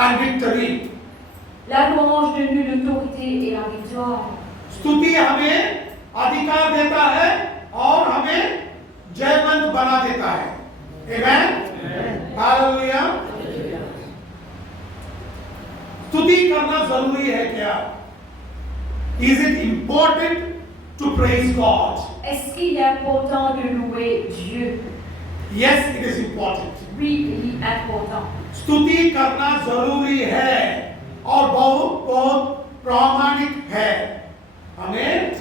and victory. La louange de nous l'autorité et la victoire. स्तुति हमें अधिकार देता है और हमें जयवंत बना देता है. Amen. Hallelujah. स्तुति करना जरूरी है क्या? Is it important to praise God? Est-ce qu'il est important de louer Dieu? Yes, it is important. Oui, il est important. स्तुति करना जरूरी है और बहुत बहुत प्रामाणिक है. Amen.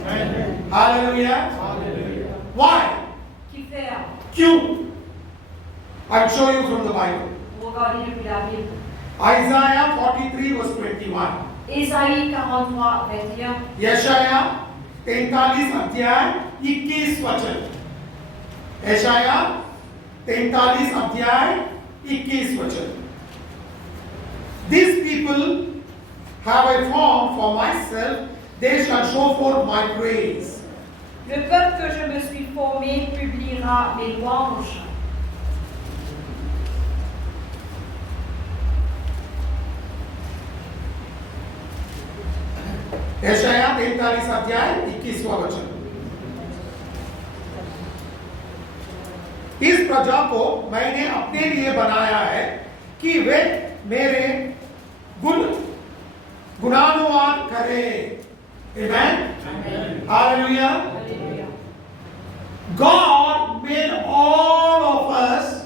Hallelujah. Why? Qui fait? क्यों? I'll show you from the Bible. Regardez depuis la Bible. Isaiah 43 verse 21. Ésaïe 43, 21. यशाया 43 अध्याय 21 वचन. यशाया 43 अध्याय 21 वचन. These people have I formed for myself, they shall show forth my praise. Le peuple que je me suis formé publiera mes louanges. यशाया 43 अध्याय 21वां वचन. इस प्रजा को मैंने अपने लिए बनाया है कि वे मेरे गुणानुवाद करें. Amen. Hallelujah. God made all of us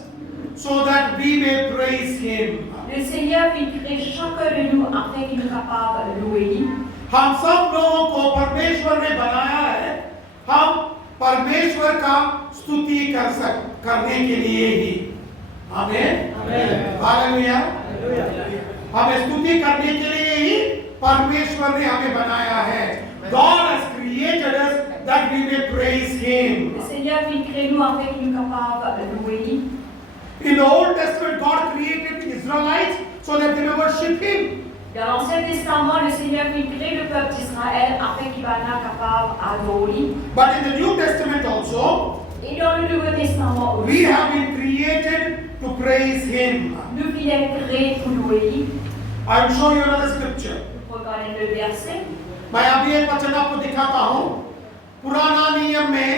so that we may praise Him. Le Seigneur fit créer chacun de nous afin qu'il nous capable de louer. हम सब लोगों को परमेश्वर ने बनाया है हम परमेश्वर का स्तुति करने के लिए ही. आमीन. हालेलुया. हमें स्तुति करने के लिए ही परमेश्वर ने हमें बनाया है. God has created us that we may praise Him. Le Seigneur fit créer nous afin qu'il nous capable de louer. In the Old Testament, God created the Israelites so that they may worship Him. Dans l'Ancien Testament, le Seigneur fit créer le peuple d'Israël afin qu'il soit capable d'adorer. But in the New Testament also, Et dans le Nouveau Testament we aussi, have been created to praise Him. nous qui sommes créés pour louer. I will show you another scripture. Regardez le verset. मैं अभी एक वचन आपको दिखाता हूँ. पुराना नियम में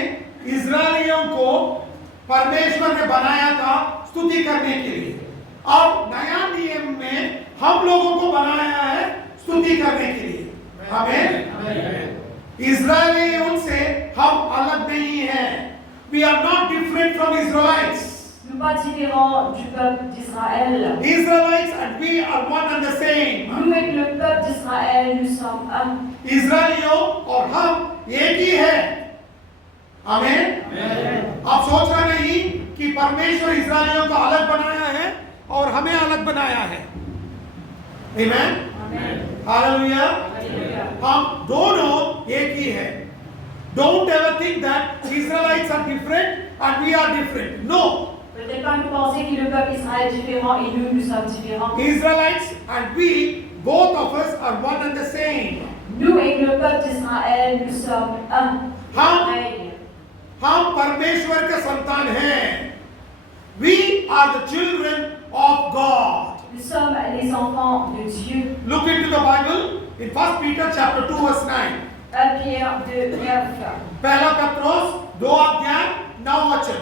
इस्राएलियों को परमेश्वर ने बनाया था स्तुति करने के लिए. अब नया नियम में हम लोगों को बनाया है स्तुति करने के लिए. आमीन. इस्राएलियों से हम अलग नहीं हैं. We are not different from Israelites. Nous pas différents du peuple d'Israël. Israelites and we are one and the same. Nous avec le peuple d'Israël, nous sommes un. इस्राएलियों और हम एक ही हैं. आमीन. आप सोचना नहीं कि परमेश्वर इस्राएलियों को अलग बनाया है और हमें अलग बनाया है. आमीन. हालेलुया. हम दोनों एक ही हैं. Don't ever think that Israelites are different and we are different. No. Peut-être pas nous penser que le peuple d'Israël est différent et nous, nous sommes différents. Israelites and we, both of us are one and the same. Nous avec le peuple d'Israël, nous sommes un. हम परमेश्वर के संतान हैं. We are the children of God. Nous sommes les enfants de Dieu. Look into the Bible in 1 Peter chapter 2 verse 9. 1 Pierre 2, 9. पहला पत्रोस 2 अध्याय 9 वचन.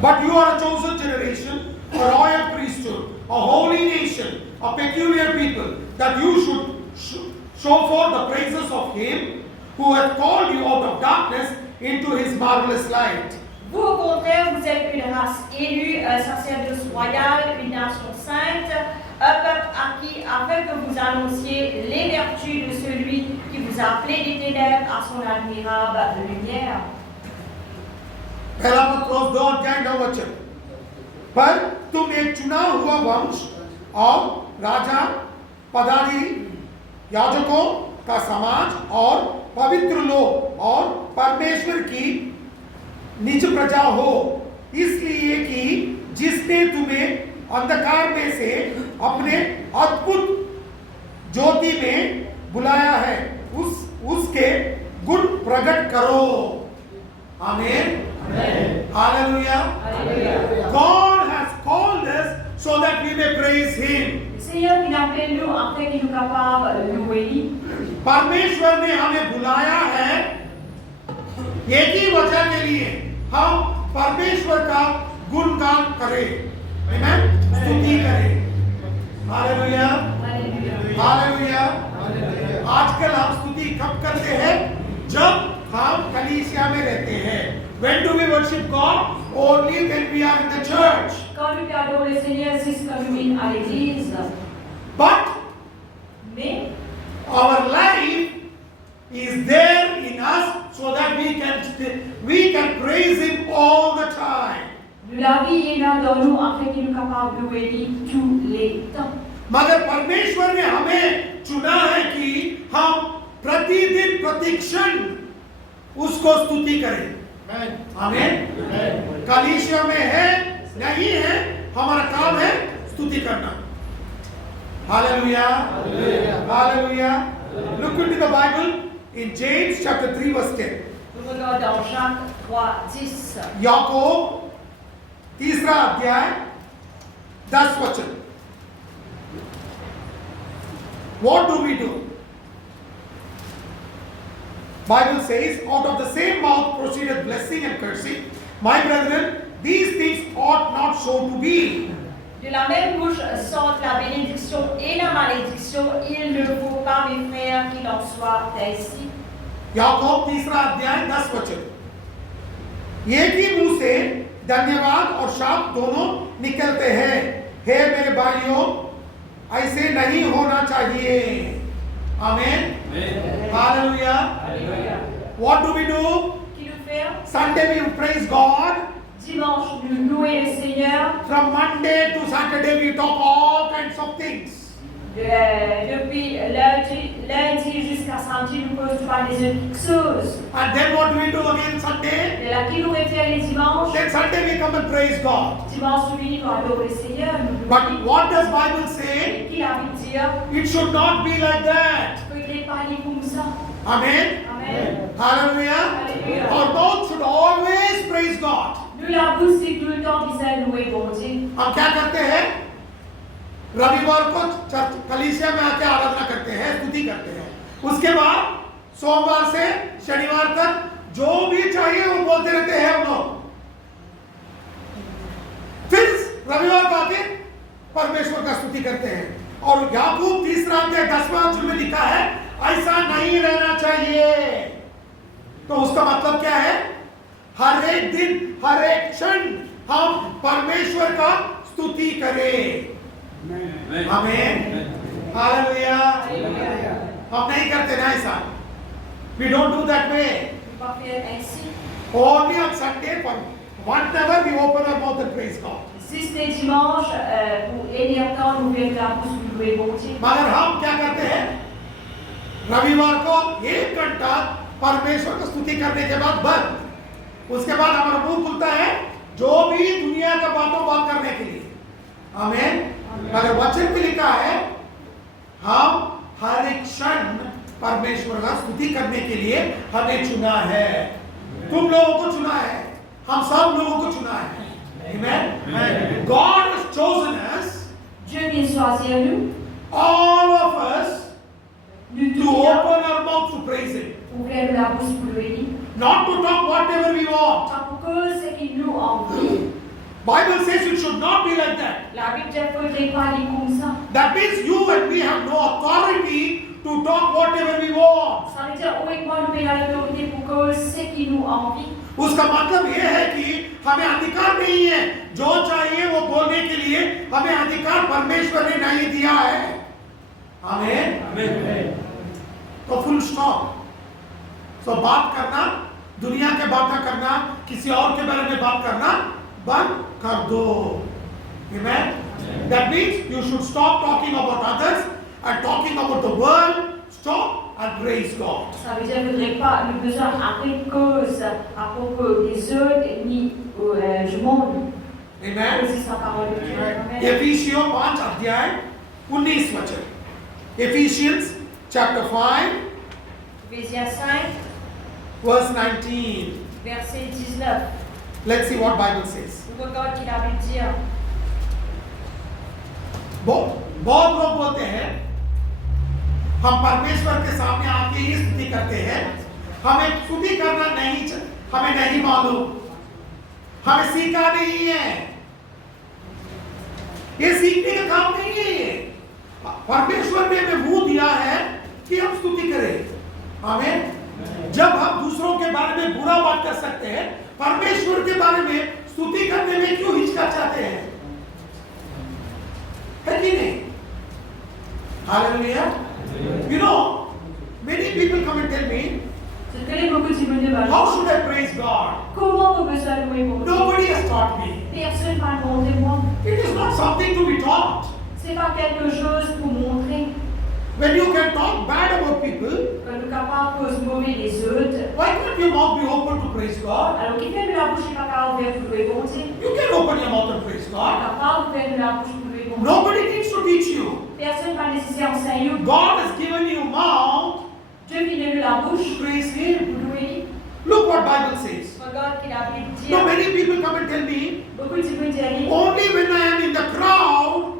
But you are a chosen generation, a royal priesthood, a holy nation, a peculiar people, that you should show forth the praises of Him who hath called you out of darkness into His marvelous light. Vous, au contraire, vous êtes une race élue, un sacerdoce royal, une nation sainte, un peuple acquis, afin que vous annonciez les vertus de celui qui vous a appelé des ténèbres à son admirable lumière. पहला पत्रोस 2 अध्याय 9 वचन. पर तुम एक चुना हुआ वंश और राजा पदारी याजकों का समाज और पवित्र लोग और परमेश्वर की निज प्रजा हो, इसलिए कि जिसने तुम्हें अंधकार में से अपने अद्भुत ज्योति में बुलाया है उसके गुण प्रकट करो. आमीन. Hallelujah. God has called us so that we may praise Him. Le Seigneur il appelle nous afin qu'il nous capable de louer lui. परमेश्वर ने हमें बुलाया है एक ही वजह के लिए हम परमेश्वर का गुणगान करें, आमेन, स्तुति करें। Hallelujah, hallelujah. आजकल हम स्तुति कब करते हैं? जब हम कलीसिया में रहते हैं। When do we worship God? Only when we are in the church. Quand nous adorons le Seigneur, c'est quand nous venons à l'église. But Mais our life is there in us so that we can praise Him all the time. la vie est là dans nous afin qu'il nous capable de louer lui tous les temps. मगर परमेश्वर ने हमें चुना है कि हम प्रतिदिन प्रतिक्षण उसको स्तुति करें। आमीन। कलीसिया में है नहीं है, हमारा काम है स्तुति करना। Hallelujah, hallelujah. Look into the Bible in James chapter 3 verse 10. Nous regardons dans Jacques 3:10. याकूब तीसरा अध्याय 10 वचन। What do we do? Bible says, out of the same mouth proceeded blessing and cursing. My brethren, these things ought not so to be. De la même bouche sortent la bénédiction et la malédiction. Il ne faut pas, mes frères, qu'il en soit ainsi. याकूब तीसरा अध्याय 10 वचन। एक ही मुंह से धन्यवाद और शाप दोनों निकलते हैं। हे मेरे भाइयों, ऐसे नहीं होना चाहिए। आमीन। Hallelujah. What do we do? Qui nous fait? Sunday we praise God. Dimanche, nous louons le Seigneur. From Monday to Saturday we talk all kinds of things. Depuis lundi jusqu'à samedi, nous posons des choses. And then what do we do again Sunday? De là qui nous réfère les dimanches. Then Sunday we come and praise God. Dimanche, nous adorons le Seigneur. But what does Bible say? Qu'il a envie de dire? It should not be like that. Il n'est pas dit comme ça. Amen. Amen. Hallelujah. Hallelujah. Our mouth should always praise God. Nous la bouche c'est tout le temps qui s'est loué bon Dieu. हम क्या करते हैं? रविवार को church कलीसिया में आके आराधना करते हैं, स्तुति करते हैं। उसके बाद सोमवार से शनिवार तक जो भी चाहिए वो बोलते रहते हैं हम लोग। फिर रविवार को आके परमेश्वर का स्तुति करते हैं। और याकूब तीसरा अध्याय 10वां वचन में लिखा है, ऐसा नहीं रहना चाहिए। तो उसका मतलब क्या है? हर एक दिन, हर एक क्षण हम परमेश्वर का स्तुति करें। आमीन। हालेलुया। हम नहीं करते ना ऐसा। We don't do that way. Only on Sunday, for 1 hour we open our mouth and praise God. Si c'était dimanche, pour énerver temps, nous ouvrons la bouche pour louer bon Dieu. मगर हम क्या करते हैं? रविवार को 1 घंटा परमेश्वर की स्तुति करने के बाद बंद। उसके बाद हमारा मुंह खुलता है जो भी दुनिया का बात करने के लिए। आमीन। मगर वचन में लिखा है हम हर एक क्षण परमेश्वर का स्तुति करने के लिए हमें चुना है। तुम लोगों को चुना है, हम सब लोगों को चुना है। Amen. God has chosen us, Dieu vient choisir nous, all of us, nous to tous, open our mouth to praise Him, ouvrir la bouche pour louer lui. not to talk whatever we want. Tant que ce qu'il nous envie. Bible says it should not be like that. La Bible dit qu'il ne faudrait pas aller comme ça. That means you and we have no authority to talk whatever we want. Ça veut dire uniquement nous payer l'autorité pour que ce qu'il nous envie. उसका मतलब यह है कि हमें अधिकार नहीं है, जो चाहिए वो बोलने के लिए हमें अधिकार परमेश्वर ने नहीं दिया है। आमीन। तो फुल स्टॉप। तो बात करना, दुनिया के बातें करना, किसी और के बारे में बात करना बंद कर दो। Amen. That means you should stop talking about others and talking about the world. Stop and praise God. Ça veut dire qu'il ne faudrait pas nous besoin après cause à propos des autres ni du monde. Amen. C'est sa parole de Dieu. Amen. Ephésiens 5 अध्याय 19 वचन। Ephesians chapter 5 Éphésiens 5, verse 19. verset 19. Let's see what Bible says. Nous regardons qu'il a pu dire. बहुत लोग बोलते हैं हम परमेश्वर के सामने आके ही स्तुति करते हैं, हमें स्तुति करना हमें नहीं मालूम, हमें सीखा नहीं है। ये सीखने का काम नहीं है। ये परमेश्वर ने हमें मुंह दिया है कि हम स्तुति करें। आमीन। जब हम दूसरों के बारे में बुरा बात कर सकते हैं, परमेश्वर के बारे में स्तुति करने में क्यों हिचकिचाते हैं? है कि नहीं? Hallelujah. You know, many people come and tell me, how should I praise God? Nobody has taught me. Personne m'a demandé moi. It is not something to be taught. C'est pas quelque chose pour montrer. When you can talk bad about people, Quand nous capable de se mauvais les autres. why can't your mouth be open to praise God? Alors qui fait de la bouche n'est pas capable de faire pour louer bon Dieu. You can open your mouth and praise God. Capable de faire de la bouche pour louer bon Dieu. Nobody needs to teach you. Personne va nécessaire enseigner. God has given you mouth Dieu qui donne la to bouche praise Him. pour louer. Look what Bible says. Regarde qu'il a Bible dit. So many people come and tell me, Beaucoup de people disent only when I am in the crowd,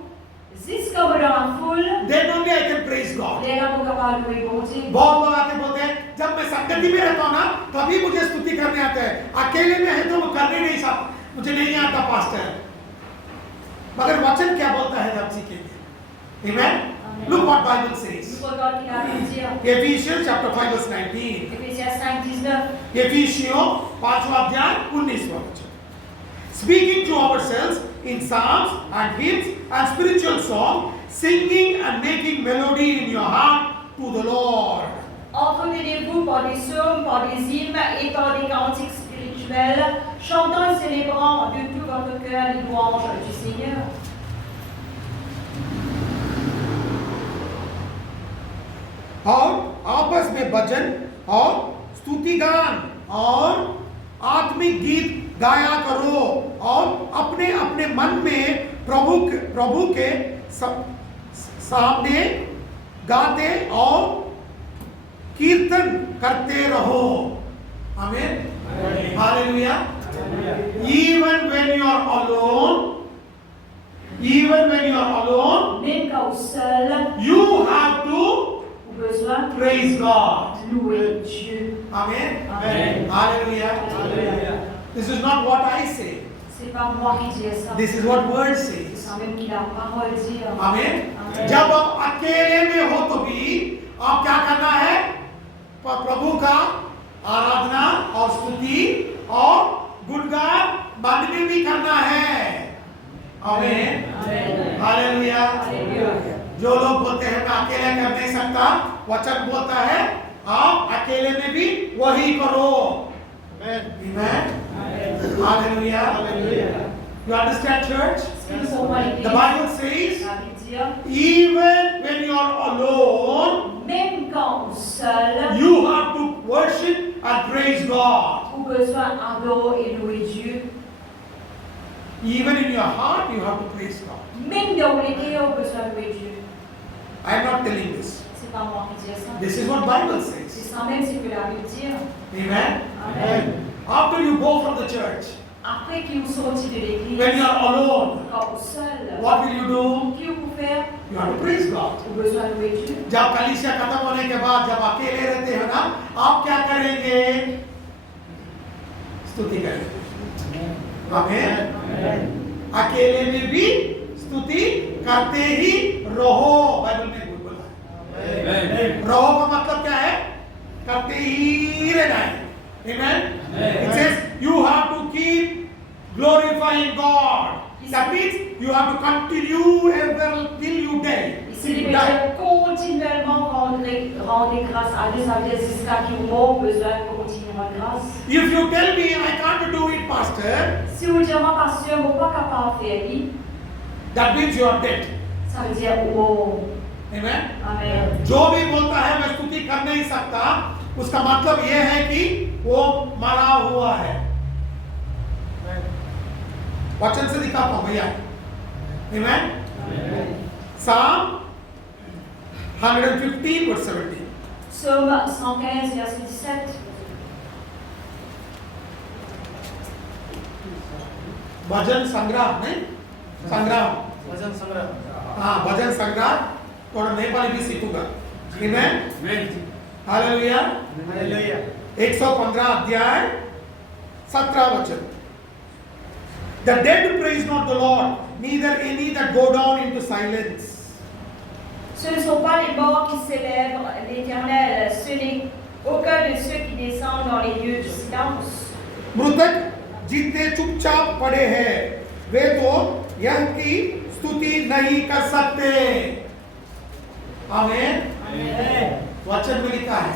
jusqu'à dans la foule, then only I can praise God. les gens sont capables de louer bon Dieu. बहुत लोग आके बोलते हैं जब मैं संगति में रहता हूँ ना तभी मुझे स्तुति करने आता है, अकेले में है तो वो करने नहीं सकता, मुझे नहीं आता पास्टर। मगर वचन क्या बोलता है जब सीखेंगे? Amen. Look what Bible says. Regarde qu'il a Bible dit. Ephesians chapter 5 verse 19. Éphésiens 5:19. Ephesians 5वां अध्याय 19वां वचन. Speaking to ourselves in psalms and hymns and spiritual songs, singing and making melody in your heart to the Lord. Entretenez-vous par des psaumes, par des hymnes et par des cantiques spirituels, chantant et célébrant de tout votre cœur les louanges du Seigneur. और आपस में भजन और स्तुति गान और आत्मिक गीत गाया करो और अपने अपने मन में प्रभु के सामने गाते और कीर्तन करते रहो। आमीन। Hallelujah. Even when you are alone, Même quand seul, you have to besoin praise God. de louer Dieu. Amen. Amen. Hallelujah. Hallelujah. This is not what I say. C'est pas moi qui dis ça. This is what word C'est says. ça même qui la parole dit. Amen. Amen. जब आप अकेले में हो तो भी आप क्या करना है? प्रभु का आराधना और स्तुति और गुणगान मन में भी करना है। आमीन। हालेलुया। जो लोग बोलते हैं मैं अकेले कर नहीं सकता, वचन बोलता है आप अकेले में भी वही करो। Amen. Hallelujah. You understand, church? The Bible says, even when you are alone, Même quand seul, you have to worship and praise God. vous besoin adorer et louer Dieu. Even in your heart, you have to praise God. Même dans les cœurs, vous besoin louer Dieu. I am not telling this. C'est pas moi qui dis ça. This is what Bible C'est says. ça même ce que la Bible dit. Amen. Amen. After you go from the church, Après qu'ils vous sortent de l'église, when you are alone, quand vous seul, what will you do? qu'est-ce que vous faites? You have to praise God. Vous besoin louer Dieu. जब कलीसिया खत्म होने के बाद जब अकेले रहते हो ना, आप क्या करेंगे? स्तुति करेंगे। आमीन। अकेले में भी स्तुति करते ही रहो। बाइबल में बोला है। रहो का मतलब क्या है? करते ही रहना है। Amen. It says you have to keep glorifying God. That means you have to continue ever till you die. Ici, les chrétiens continuellement rendre grâce à Dieu, ça veut dire jusqu'à qui vous mort, besoin de continuer à rendre grâce. If you tell me I can't do it, pastor, Si vous dites, moi, pasteur, je ne suis pas capable de faire ça, that means you are dead. ça veut dire, oh, Amen. Amen. जो भी बोलता है मैं स्तुति कर नहीं सकता, उसका मतलब यह है कि वो मरा हुआ है। वचन से दिखाता हूं भैया। Amen. Psalm 115 verse 17. Psaume 115, verset 17. भजन संग्रह नहीं, संग्रह वचन संग्रह हाँ भजन संग्रह थोड़ा नेपाली भी सीखूंगा। Amen hallelujah. 115 अध्याय 17 वचन। The dead praise not the Lord, neither any that go down into silence. Ce ne sont pas les morts qui célèbrent l'Éternel, ce n'est aucun de ceux qui descendent dans les lieux du silence. मृतक जितने चुपचाप पड़े हैं वे तो यह की स्तुति नहीं कर सकते। आमीन। वचन में लिखा है,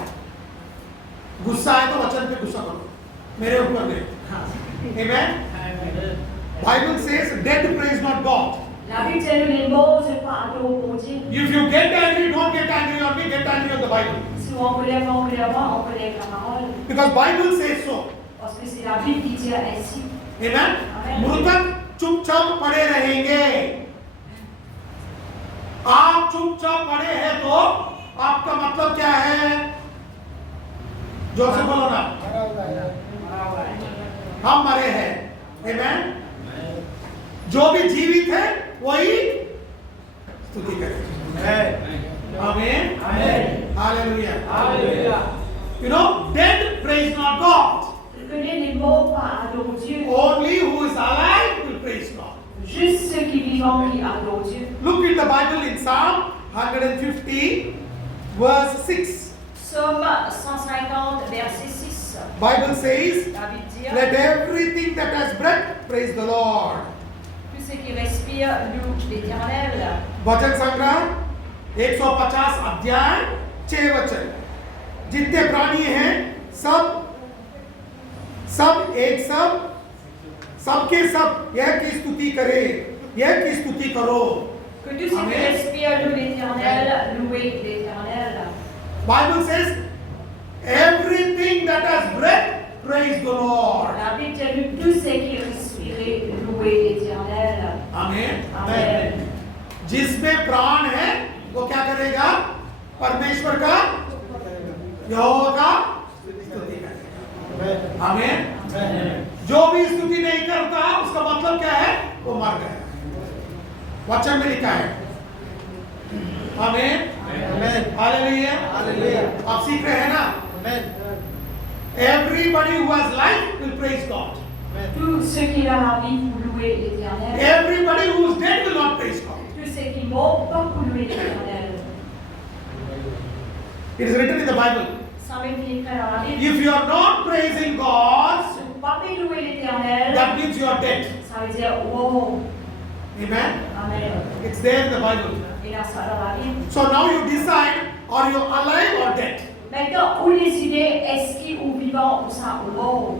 गुस्सा है तो वचन पे गुस्सा करो, मेरे ऊपर नहीं। आमीन। Bible says dead praise not God. La Bible dit les morts ne pas adorer mon Dieu. If you get angry, don't get angry on me, get angry on the Bible. Si on colère moi, on colère la parole. Because Bible says so. Parce que c'est la Bible qui dit ainsi. Amen. मृतक चुपचाप पड़े रहेंगे। आप चुपचाप पड़े हैं तो आपका मतलब क्या है? जोर से बोलो ना। हम मरे हैं। Amen. जो भी जीवित है वही स्तुति करेंगे। आमीन। Hallelujah. You know, dead praise not God. Les morts pas adorent Dieu. Only who is alive will praise God. Juste ceux qui vivent qui adorent Dieu. Look in the Bible in Psalm 150 verse 6. Psaume 150 verset 6. Bible says, La Bible dit, let everything that has breath praise the Lord. tous ceux qui respirent louent l'Éternel. वचन संग्रह 150 अध्याय 6 वचन। जितने प्राणी हैं सब सबके सब यह की स्तुति करे, यह की स्तुति करो। Que tous ceux qui respirent louent l'Éternel, louez l'Éternel. Bible says everything that has breath praise the Lord. La Bible dit tous ceux qui respirent louez l'Éternel. आमीन। Amen. जिसमें प्राण है वो क्या करेगा? परमेश्वर का यहोवा का स्तुति करेगा। आमीन। जो भी स्तुति नहीं करता उसका मतलब क्या है? वो मर गया। वचन में लिखा है। आमीन। हालेलुया। आप सीख रहे हैं ना? Everybody who has life will praise God. Tous ceux qui ont la vie pour louer l'Éternel. Everybody who is dead will not praise God. Tous ceux qui meurent pas pour louer l'Éternel. It is written in the Bible. Ça veut dire que la Bible, If you are not praising God, si vous ne pas louer l'Éternel, that means you are dead. ça veut dire wow. Amen. Amen. It's there in the Bible. Et là, ça dans la Bible. So now you decide, are you alive or dead? Maintenant, vous décidez est-ce qu'il est vivant ou ça ou mort.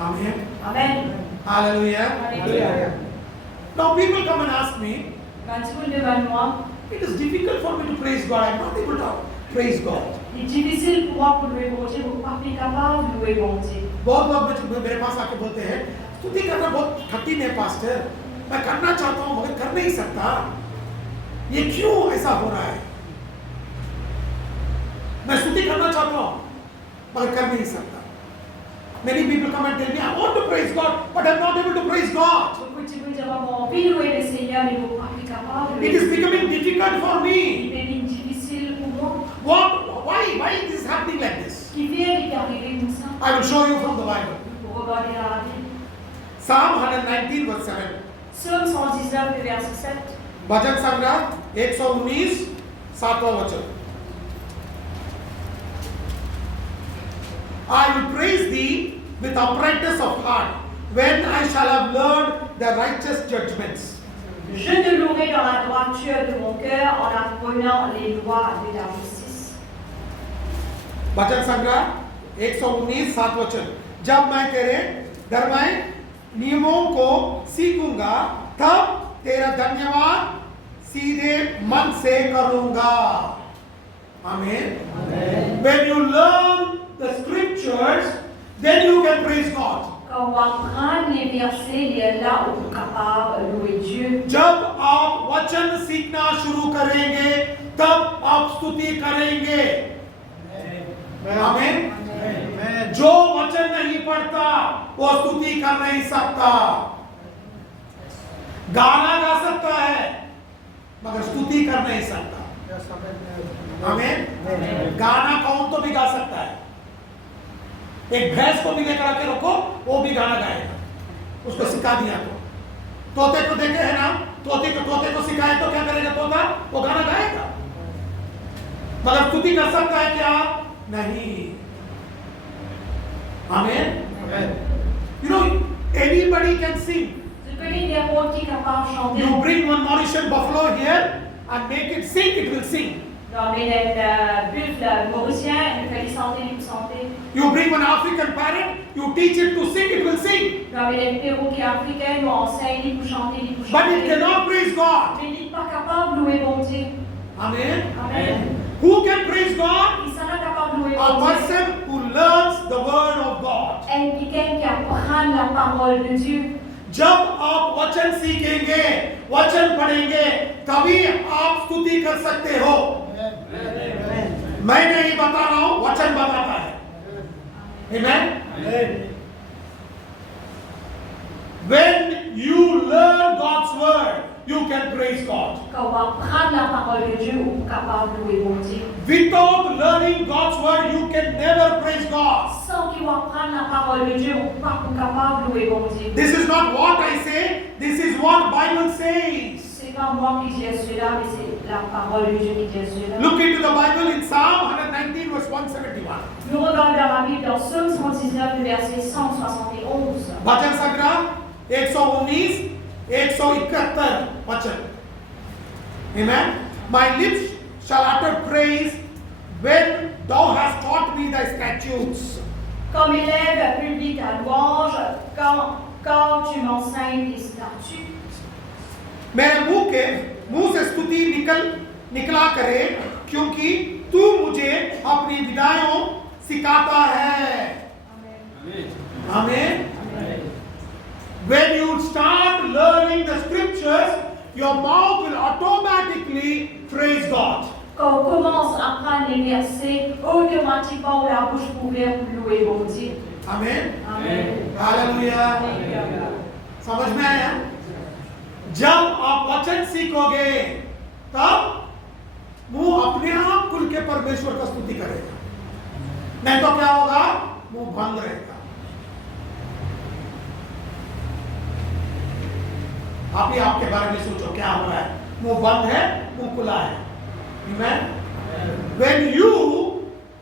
Amen. Amen. Hallelujah. Alléluia. Now people come and ask me, Quand tu vous devant moi, it is difficult for me to praise God. I'm not able to praise God. il est difficile pour moi pour louer mon Dieu, pour pas être capable de louer mon Dieu. बहुत लोग मेरे पास आके बोलते हैं, स्तुति करना बहुत कठिन है पास्टर, मैं करना चाहता हूँ मगर कर नहीं सकता, ये क्यों ऐसा हो रहा है? मैं स्तुति करना चाहता हूँ मगर कर नहीं सकता। Many people come and tell me, I want to praise God, but I'm not able to praise God. Beaucoup de gens disent, on envie de louer le Seigneur, mais vous pas être capable. It is becoming difficult for Il me. devient difficile pour moi. Why is this happening like this? Qui vient d'arriver comme ça? I will show you from the Bible. Pour regarder la Bible. Psalm 119 verse 7. Psaume 119 verset 7. भजन संग्रह 119 7वां वचन। I will praise thee with uprightness of heart when I shall have learned the righteous judgments. Je te louerai dans la droiture de mon cœur en apprenant les lois de ta justice. भजन संग्रह 119 7 वचन। जब मैं तेरे धर्ममय नियमों को सीखूंगा तब तेरा धन्यवाद सीधे मन से करूंगा। आमीन। When you learn the scriptures, then you can praise God. Quand on apprend les versets, il est là où on est capable de louer Dieu. जब आप वचन सीखना शुरू करेंगे तब आप स्तुति करेंगे। आमीन। जो वचन नहीं पढ़ता वो स्तुति कर नहीं सकता। गाना गा सकता है मगर स्तुति कर नहीं सकता। आमीन। गाना कौन तो भी गा सकता है। एक भैंस को भी लेकर आके रखो, वो भी गाना गाएगा, उसको सिखा दिया तो। तोते को देखे है ना, तोते को सिखाए तो क्या करेगा तोता? वो गाना गाएगा, मगर स्तुति कर सकता है क्या? नहीं। आमीन। You know, anybody can sing. Je connais des rôles qui sont capables de chanter. You bring one Mauritian buffalo here and make it sing, it will sing. Dans les buffles mauriciens, il fallait chanter, il chanter. You bring one African parrot, you teach it to sing, it will sing. Dans les perroquets africains, nous enseignons pour chanter, pour chanter. But it cannot praise God. Mais il n'est pas capable de louer bon Dieu. Amen. Amen. Who can praise God? Il sera capable de louer A bon Dieu. person who learns the word of God. Et quelqu'un qui apprend la parole de Dieu. जब आप वचन सीखेंगे, वचन पढ़ेंगे, तभी आप स्तुति कर सकते हो। मैं नहीं बता रहा हूं, वचन बताता है। Amen. When you learn God's word, you can praise God. Quand on va apprendre la parole de Dieu, on est capable de louer bon Dieu. Without learning God's word, you can never praise God. Sans qu'il va apprendre la parole de Dieu, on n'est pas capable de louer bon Dieu. This is not what I say, this is what Bible says. C'est pas moi qui dis cela, mais c'est la parole de Dieu qui dit cela. Look into the Bible in Psalm 119 verse 171. Nous regardons dans la Bible dans Psaume 119, verset 171. वचन संग्रह 119 171 वचन। Amen. My lips shall utter praise when thou hast taught me thy statutes. Comme élève public à louange, quand tu m'enseignes tes statuts. मेरे मुंह से स्तुति निकला करे, क्योंकि तू मुझे अपनी विधायों सिखाता है। आमीन। When you start learning the scriptures, your mouth will automatically praise God. Quand on commence à apprendre les versets, automatiquement on la bouche ouverte pour louer bon Dieu. Amen. Amen. Hallelujah. समझ में आया? जब आप वचन सीखोगे, तब मुंह अपने आप खुल के परमेश्वर का स्तुति करेगा। नहीं तो क्या होगा? मुंह बंद रहेगा। आप ही आपके बारे में सोचो क्या हो रहा है? मुंह बंद है, मुंह खुला है। Amen. When you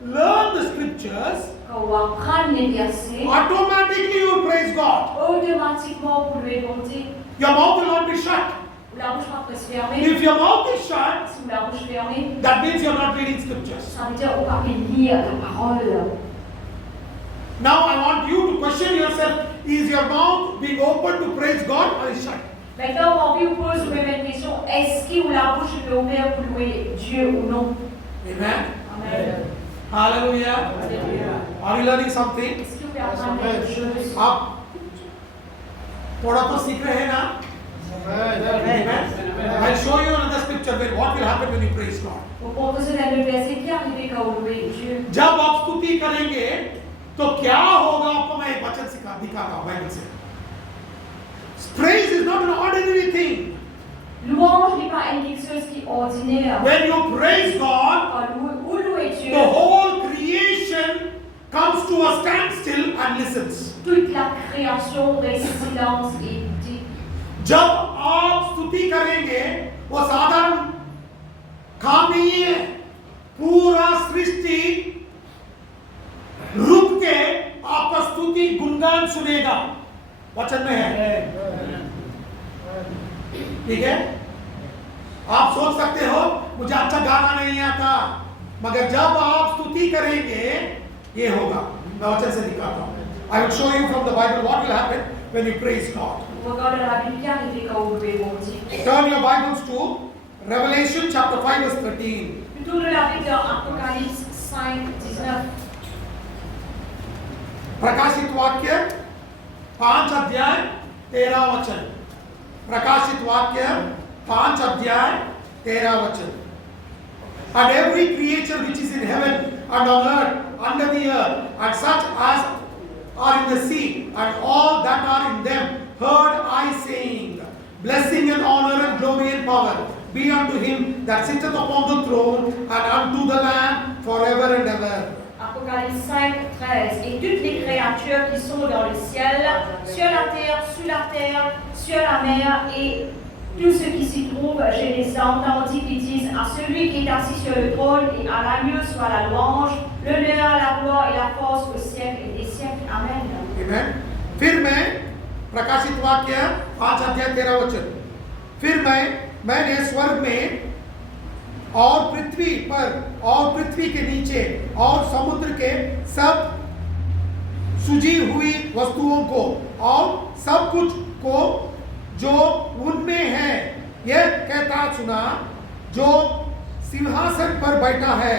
learn the scriptures, Quand on va apprendre les versets, automatically you praise God. automatiquement pour louer bon Dieu. Your mouth will not be shut. La bouche va se fermer. If your mouth is shut, Si la bouche fermée, that means you're not reading scriptures. ça veut dire on va pas lire la parole. Now I want you to question yourself, is your mouth being open to praise God or is shut? Maintenant, on a envie de poser la même question. Est-ce que la bouche est ouverte pour louer Dieu ou non? Amen. Amen. Hallelujah. Alléluia. Are you learning something? Est-ce que vous pouvez apprendre quelque chose? आप थोड़ा तो सीख रहे हैं ना? Amen. I'll show you another scripture where what will happen when you praise God. Vous proposez dans le verset qui arrive quand vous louez Dieu. जब आप स्तुति करेंगे तो क्या होगा आपको मैं एक वचन दिखाता हूँ बाइबल से। Praise is not an ordinary thing. Louange n'est pas quelque chose qui est ordinaire. When you praise God, Quand vous louez Dieu, the whole creation comes to a standstill and listens. toute la création reste silence et écoute. जब आप स्तुति करेंगे वो साधारण काम नहीं है, पूरा सृष्टि रुक के आपका स्तुति गुणगान सुनेगा। वचन में है, ठीक है? आप सोच सकते हो मुझे अच्छा गाना नहीं आता, मगर जब आप स्तुति करेंगे ये होगा। मैं वचन से दिखाता हूँ। I will show you from the Bible what will happen when you praise God. Regardez la Bible qui arrive quand vous louez bon Dieu. Turn your Bibles to Revelation chapter 5 verse 13. Plutôt de la Bible dans Apocalypse 5, 19. प्रकाशित वाक्य 5 अध्याय 13 वचन। प्रकाशित वाक्य 5 अध्याय 13 वचन। And every creature which is in heaven and on earth under the earth and such as are in the sea and all that are in them heard I saying, blessing and honor and glory and power be unto him that sitteth upon the throne and unto the Lamb forever and ever. Apocalypse 5, 13. Et toutes les créatures qui sont dans le ciel, sur la terre, sous la terre, sur la mer, et tout ce qui s'y trouve, je les entendis qui disent à celui qui est assis sur le trône et à l'agneau soit la louange, l'honneur, la gloire et la force au siècle et des siècles. Amen. Amen. फिर मैं प्रकाशित वाक्य 5 अध्याय 13 वचन, फिर मैंने स्वर्ग में और पृथ्वी पर और पृथ्वी के नीचे और समुद्र के सब सुजी हुई वस्तुओं को और सब कुछ को जो उनमें है यह कहता सुना, जो सिंहासन पर बैठा है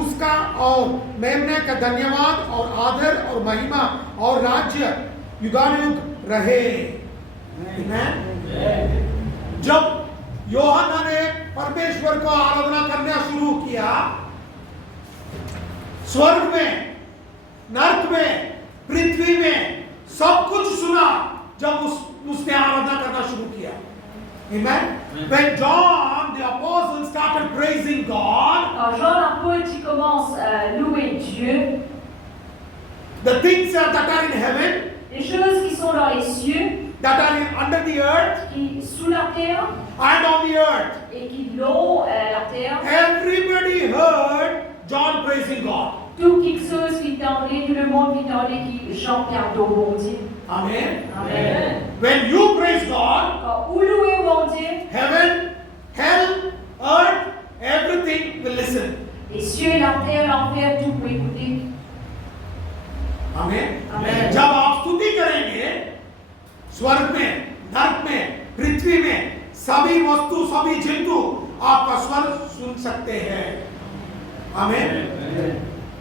उसका और मेमने का धन्यवाद और आदर और महिमा और राज्य युगानुयुग रहे। जब यूहन्ना ने परमेश्वर को आराधना करना शुरू किया, स्वर्ग में, नरक में, पृथ्वी में सब कुछ सुना जब उसने आराधना करना शुरू किया। Amen. When John the apostle started praising God, quand Jean l'apôtre qui commence à louer Dieu, the things that are in heaven, les choses qui sont dans les cieux, that are under the earth, qui sous la terre and on the earth, et qui l'ont la terre, everybody heard John praising God. tout quelque chose qui entendait, tout le monde qui entendait qui chante au bon Dieu. Amen. Amen. When you praise God, Quand vous louez bon Dieu, heaven, hell, earth, everything will listen. les cieux, la terre, l'enfer, tout pour écouter. Amen. Amen. जब आप स्तुति करेंगे, स्वर्ग में, नरक में, पृथ्वी में, सभी वस्तु, सभी जंतु आपका स्वर सुन सकते हैं। आमेन।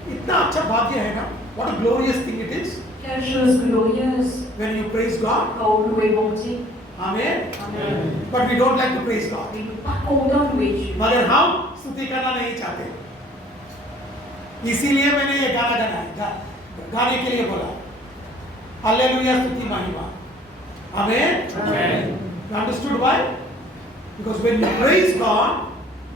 इतना अच्छा वाक्य है ना? What a glorious thing it is. Quelle chose glorieuse When you praise God. quand vous louez bon Dieu. Amen. Amen. But we don't like to praise God. Mais nous ne sommes pas contents de louer Dieu. मगर हम स्तुति करना नहीं चाहते, इसीलिए मैंने ये गाना गाने के लिए बोला, हालेलुया स्तुति महिमा। Amen. Amen. You understood why? Because when you praise God,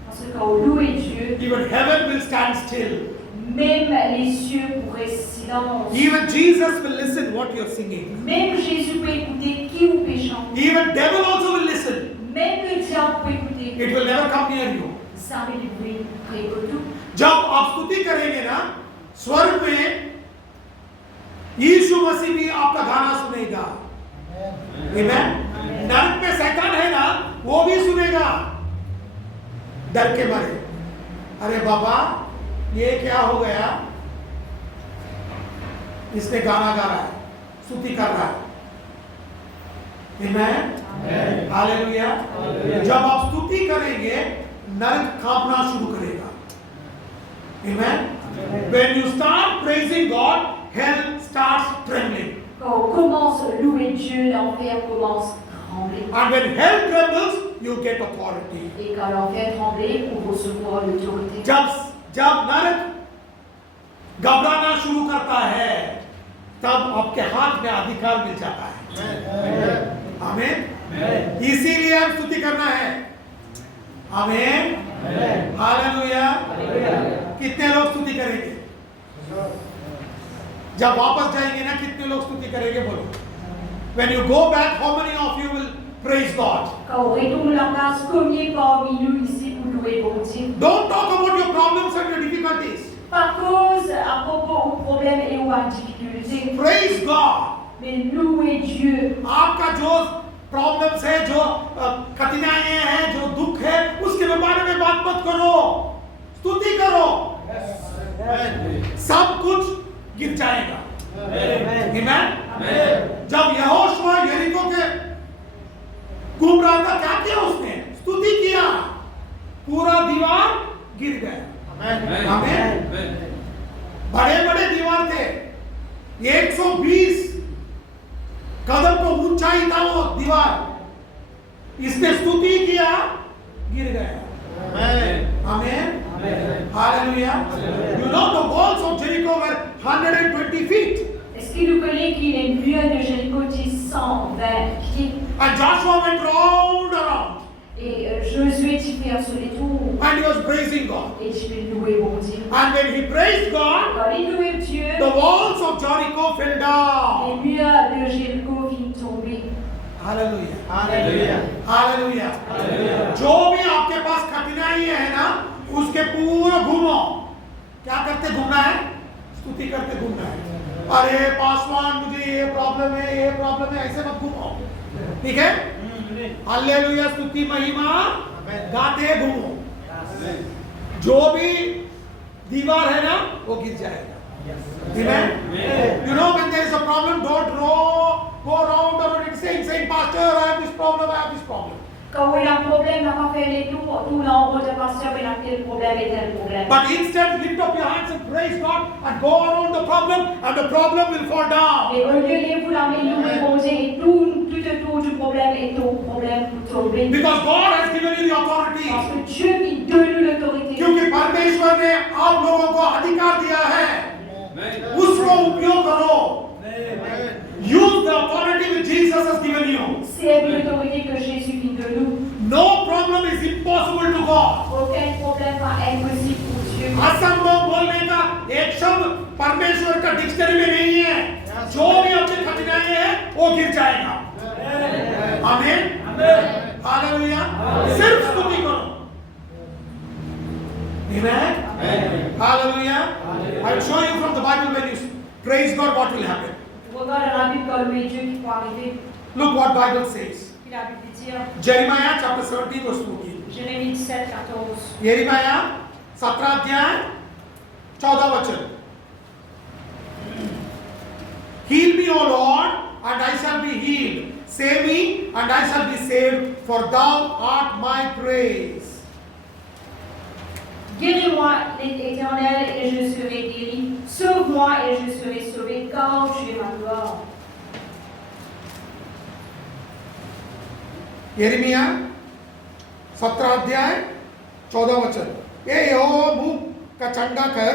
Parce que quand vous louez Dieu, even heaven will stand still. même les cieux pourraient silence. Even Jesus will listen what you're singing. Même Jésus peut écouter qui vous peut chanter. Even devil also will listen. Même le diable peut écouter. It will never come near you. Jamais du bruit près de tout. जब आप स्तुति करेंगे ना, स्वर्ग में यीशु मसीह भी आपका गाना सुनेगा। Amen. नरक में शैतान है ना, वो भी सुनेगा डर के मारे। अरे बाबा, ये क्या हो गया? इसने गाना गा रहा है, स्तुति कर रहा है। Amen. हालेलुया। जब आप स्तुति करेंगे, नरक कांपना शुरू करेगा। Amen. When you start praising God, hell starts trembling. Quand on commence à louer Dieu, l'enfer commence à trembler. And when hell trembles, you get authority. Et quand l'enfer tremble, on recevoir l'autorité. जब नरक घबराना शुरू करता है, तब आपके हाथ में अधिकार मिल जाता है। आमीन। इसीलिए हम स्तुति करना है। आमीन। हालेलुया। कितने लोग स्तुति करेंगे? जब वापस जाएंगे ना, कितने लोग स्तुति करेंगे? बोलो। When you go back, how many of you will praise God? Quand on retourne la place, combien parmi nous ici pour louer bon Dieu? Don't talk about your problems and your difficulties. Par cause, à propos aux problèmes et aux difficultés, Praise God. mais louer Dieu. आपका जो problems है, जो कठिनाइयां हैं, जो दुख है, उसके बारे में बात मत करो, स्तुति करो। सब कुछ गिर जाएगा। Amen. जब यहोशुआ यरीको के घूम रहा था, क्या किया उसने? स्तुति किया, पूरा दीवार गिर गया। आमीन। बड़े बड़े दीवार थे, 120 कदम को ऊंचाई था वो दीवार। इसने स्तुति किया, गिर गया। आमीन। Hallelujah. You know the walls of Jericho were 120 feet. Est-ce que vous connaissez qu'il est mur de Jéricho de 120 pieds? And Joshua went round around. Et Josué praised God, Quand il louait Dieu, the walls of Jericho fell down. les murs de Jéricho finissent tomber. Hallelujah. Hallelujah. Hallelujah. Hallelujah. जो भी आपके पास कठिनाई है ना, उसके पूरा घूमो। क्या करते घूमना है? स्तुति करते घूमना है। अरे पासवान मुझे ये प्रॉब्लम है, ऐसे मत घूमो। ठीक है? हालेलुया, स्तुति महिमा गाते घूमो। जो भी दीवार है ना, वो गिर जाएगा। Amen? You know, when there is a problem, don't go around or saying, Pastor, I have this problem. Quand il y a un problème, on va faire les tours, tout là, on va pasteur, il a tel problème et tel problème. But instead, lift up your hands and praise God and go around the problem, and the problem will fall down. Et au lieu de vous l'amener, nous poser et tout autour du problème et ton problème pour tomber. Because God has given you the authority. Parce que Dieu qui donne l'autorité. क्योंकि परमेश्वर ने आप लोगों को अधिकार दिया है, उसको उपयोग करो। Use the authority which Jesus has given you. C'est l'autorité que Jésus vit de nous. No problem is impossible to God. Aucun problème n'est impossible pour Dieu. असंभव बोलने का एक शब्द परमेश्वर का डिक्शनरी में नहीं है। जो भी अपनी कठिनाई है वो गिर जाएगा। आमीन। हालेलुया। सिर्फ स्तुति करो। Amen. Hallelujah. I will show you from the Bible when you praise God what will happen. Regarde dans la Bible comme les dieux qui vont arriver. Look what Bible says. Puis la Bible dit, Jeremiah chapter 17 verse 14. Jérémie 17, 14. यिर्मयाह 17 अध्याय 14 वचन। Heal me, O Lord, and I shall be healed. Save me, and I shall be saved, for thou art my praise. Guéris-moi, l'Éternel, et je serai guéri. Sauve-moi, et je serai sauvé, car tu es ma gloire. यिर्मयाह 17 अध्याय 14 वचन। ये यहोवा मुझ का चंगा कर,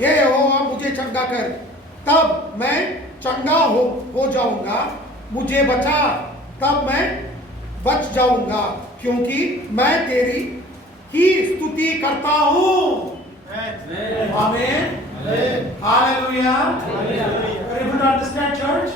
ये यहोवा मुझे चंगा कर, तब मैं चंगा हो जाऊंगा। मुझे बचा, तब मैं बच जाऊंगा, क्योंकि मैं तेरी की स्तुति करता हूँ। आमीन। Hallelujah. Are you able to understand, church?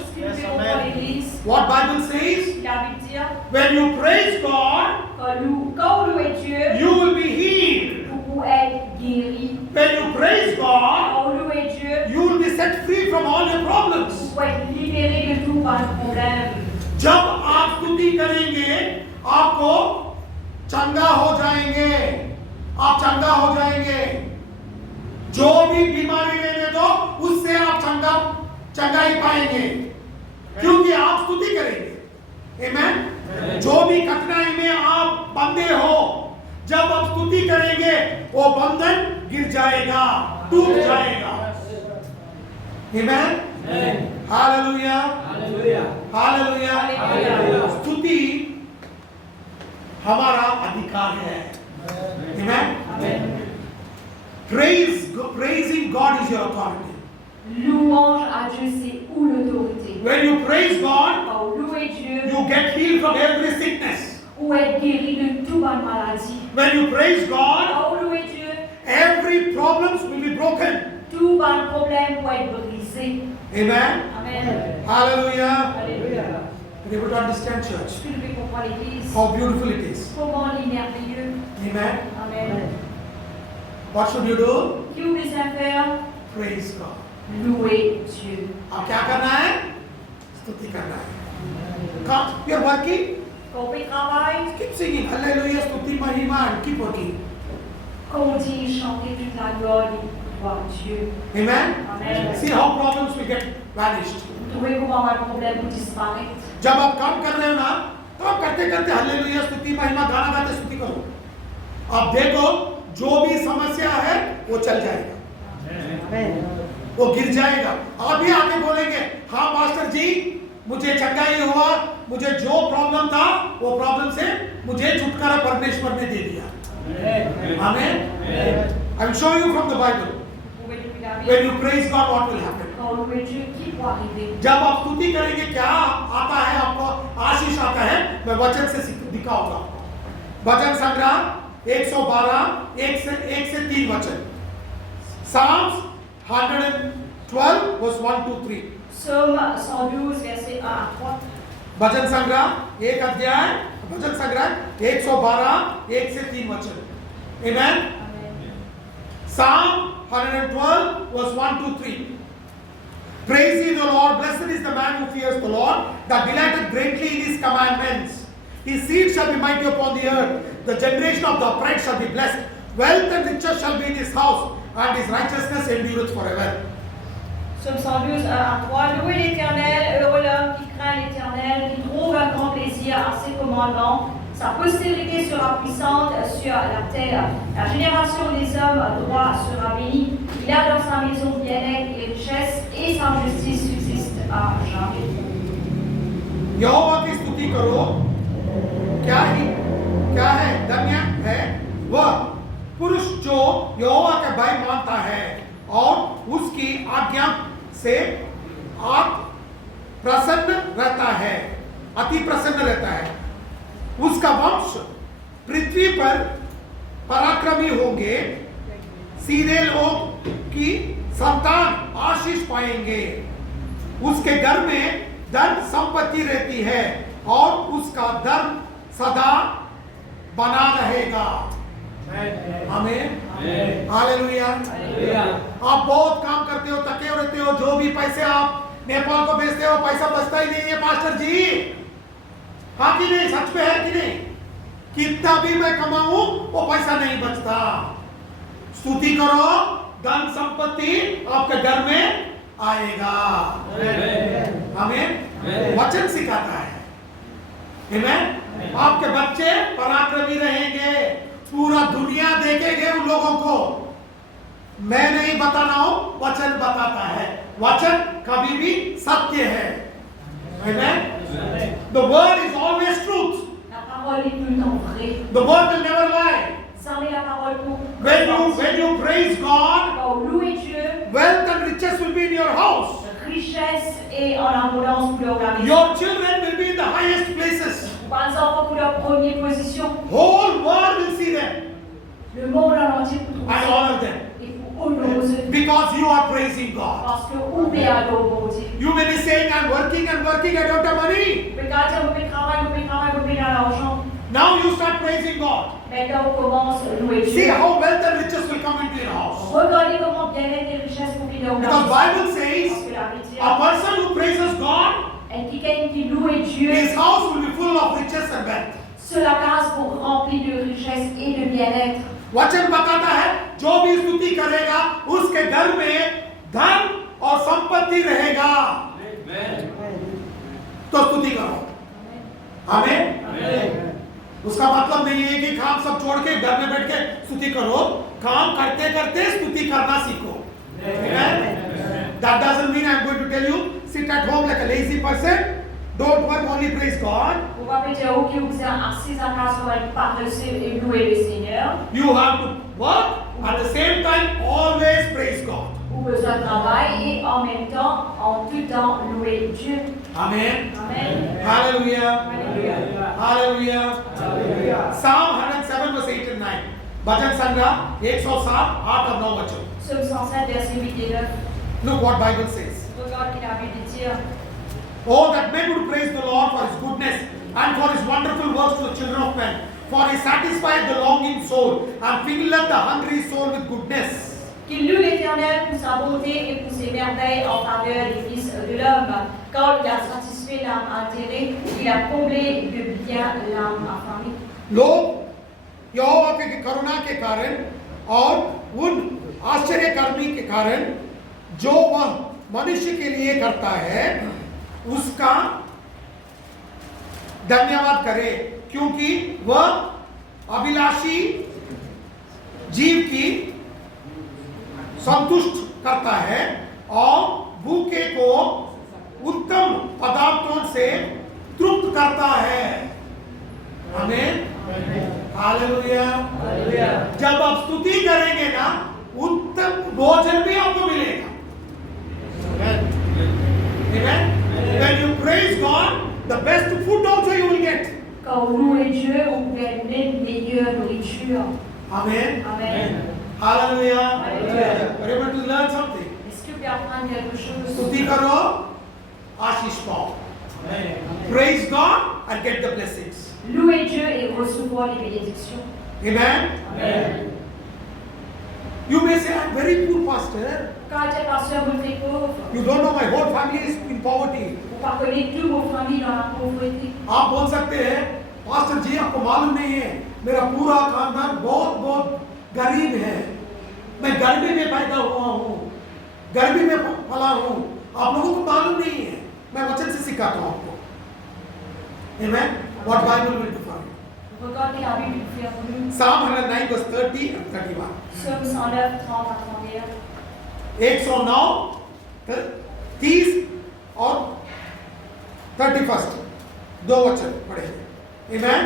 What Bible says? La Bible dit, When you praise God, quand vous louez Dieu, you will be healed. vous êtes guéri. When you praise God, Quand vous louez Dieu, you will be set free from all your problems. vous êtes libéré de tout par problème. जब आप स्तुति करेंगे, आपको चंगा हो जाएंगे। आप चंगा हो जाएंगे। जो भी बीमारी रहने दो, उससे आप चंगाई पाएंगे, क्योंकि आप स्तुति करेंगे। आमीन। जो भी कठिनाई में आप बंधे हो, जब आप स्तुति करेंगे, वो बंधन गिर जाएगा, टूट जाएगा। आमीन। हालेलुया। हालेलुया। स्तुति हमारा अधिकार है। आमीन। Praising God is your authority. Louange à Dieu, c'est où l'autorité? When you praise God, Quand vous louez Dieu, you get healed from every sickness. vous êtes guéri de toute bonne maladie. When you praise God, Quand vous louez Dieu, every problems will be broken. tout bon problème va être brisé. Amen. Amen. Hallelujah. Alléluia. Are you able to understand, church? Est-ce que vous pouvez comprendre l'Église? How beautiful it is. Comment il est merveilleux. Amen. Amen. What should you do? Qui vous les a faire? Praise God. Louer Dieu. अब क्या करना है? स्तुति करना है। You're working. Quand vous travaillez, Keep singing. Hallelujah. स्तुति महिमा and keep working. quand on dit chanter toute la gloire à Dieu. Amen. Amen. See how problems will get vanished. Vous trouvez comment un problème vous disparaître? जब आप काम कर रहे हो ना, तो आप करते करते हालेलुया स्तुति महिमा गाना गाते स्तुति करो। आप देखो जो भी समस्या है वो चल जाएगा, वो गिर जाएगा। आप भी आके बोलेंगे, हाँ पास्टर जी मुझे चंगाई हुआ, मुझे जो प्रॉब्लम था वो प्रॉब्लम से मुझे छुटकारा परमेश्वर ने दे दिया। आमीन। I will show you from the Bible. Vous pouvez depuis la When Bible. you praise God, what will happen? Quand vous louez Dieu, qui va arriver? जब आप स्तुति करेंगे क्या आता है, आपको आशीष आता है। मैं वचन से दिखाऊंगा आपको। वचन संग्रह 112 1 से 3 वचन। Psalms 112 verse 1 to 3. Psaume 112, verset 1 à 3. भजन संग्रह एक अध्याय, भजन संग्रह 112 1 से 3 वचन. Amen. Amen. Psalm 112 verse 1 to 3. Praise ye the Lord, blessed is the man who fears the Lord, that delighteth greatly in his commandments. His seed shall be mighty upon the earth, the generation of the upright shall be blessed. Wealth and riches shall be in his house, and his righteousness endureth forever. Psaume 112, 1 à 3. Louez l'Éternel, heureux l'homme qui craint l'Éternel, qui trouve un grand plaisir à ses commandements. Sa postérité sera puissante sur la terre. La génération des hommes droits sera bénie. Il a dans sa maison bien-être et richesse, et sa justice subsiste à jamais. यहोवा की स्तुति करो, क्या है धन्य है वह पुरुष जो यहोवा के भय मानता है और उसकी आज्ञा से प्रसन्न रहता है, अति प्रसन्न रहता है. उसका वंश पृथ्वी पर पराक्रमी होंगे, सीधे लोग की संतान आशीष पाएंगे. उसके घर में धन संपत्ति रहती है और उसका धर्म सदा बना रहेगा. आमीन, हालेलुया. आप बहुत काम करते हो, थके रहते हो, जो भी पैसे आप नेपाल को भेजते हो पैसा बचता ही नहीं है पास्टर जी. हाँ कि नहीं, सच में है कि नहीं? कितना भी मैं कमाऊं वो पैसा नहीं बचता. स्तुति करो, धन संपत्ति आपके घर में आएगा. हमें वचन सिखाता है. आमीन. आपके बच्चे पराक्रमी रहेंगे, पूरा दुनिया देखेंगे उन लोगों को. मैं नहीं बता रहा हूं, वचन बताता है. वचन कभी भी सत्य है. आमीन. The word is always truth. La parole est tout le temps vraie. The word will never lie. Ça met la parole pour When you praise God, quand louer Dieu, wealth and riches will be in your house. richesse et en abondance pour leur maison. Your children will be in the highest places. Vos enfants pour leur première position. Whole world will see them Le monde en entier pour trouver and honor them et pour honorer because you are praising God. parce que vous payez à bon Dieu. You may be saying, I'm working, I don't have money. Vous pouvez dire, vous pouvez travailler, vous pouvez dans l'argent. Now you start praising God. Maintenant, on commence à louer See Dieu. how wealth and riches will come into your house. Regardez comment bien-être et richesse pour venir au Because Bible Parce says, que la Bible dit, a person who praises God, quelqu'un qui loue Dieu, his house will be full of riches and wealth. cela case pour remplir de richesse et de bien-être. वचन बताता है जो भी स्तुति करेगा उसके घर में धन और संपत्ति रहेगा. तो स्तुति करो. आमीन. उसका मतलब नहीं है कि काम सब छोड़ के घर में बैठ के स्तुति करो. काम करते करते स्तुति करना सीखो. That doesn't mean I'm going to tell you sit at home like a lazy person. Don't work, only praise God. On va pas dire ok, vous êtes assis à casa, on va parler et louer le Seigneur. You have to work at the same time always praise God. Ou besoin de travail et en même temps, en tout temps, louer Dieu. Amen. Amen. Hallelujah. Hallelujah. Hallelujah. Psalm 107 verse 8 and 9. भजन संग्रह 107 8 और 9 वचन. Psaume 107, verset 8 et 9. Look what Bible says. Regarde qu'il a Bible dire. Oh, that men would praise the Lord for his goodness and for his wonderful works to the children of men. For he satisfied the longing soul and filleth the hungry soul with goodness. Qu'il loue l'Éternel pour sa bonté et pour ses merveilles en faveur des fils de l'homme. Quand il a satisfait l'âme altérée, il a comblé de bien l'âme affamée. लोग यहोवा की करुणा के कारण और उन आश्चर्य कर्मी के कारण जो वह मनुष्य के लिए करता है उसका धन्यवाद करे, क्योंकि वह अभिलाषी जीव की संतुष्ट करता है और भूखे को उत्तम पदार्थों से तृप्त करता है. आमीन. हालेलुया. जब आप स्तुति करेंगे ना, उत्तम भोजन भी आपको मिलेगा. Amen. When you praise God, the best food also you will get. Quand vous louez Dieu, vous pouvez donner une meilleure nourriture. Amen. Amen. Hallelujah. Hallelujah. Are you able to learn something? Est-ce que vous pouvez apprendre quelque chose? स्तुति करो, आशीष पाओ. Praise God and get the blessings. Louez Dieu et recevoir les bénédictions. Amen. Amen. You may say, I'm very poor, pastor. Quand tu es pasteur, vous êtes pauvre. You don't know my whole family is in poverty. Vous ne connaissez plus vos familles dans la pauvreté. आप बोल सकते हैं, pastor जी आपको मालूम नहीं है, मेरा पूरा खानदान बहुत बहुत गरीब है. मैं गरीबी में पैदा हुआ हूँ, गरीबी में पला हूँ. आप लोगों को मालूम नहीं है. मैं वचन से सिखाता हूँ आपको. Amen. What Bible will do for you? Regardez la Bible pour faire vous. Psalm 109 verse 30 and 31. Psaume 109, 30 à 31. 109, 30 और 31 दो वचन पढ़ेंगे. Amen.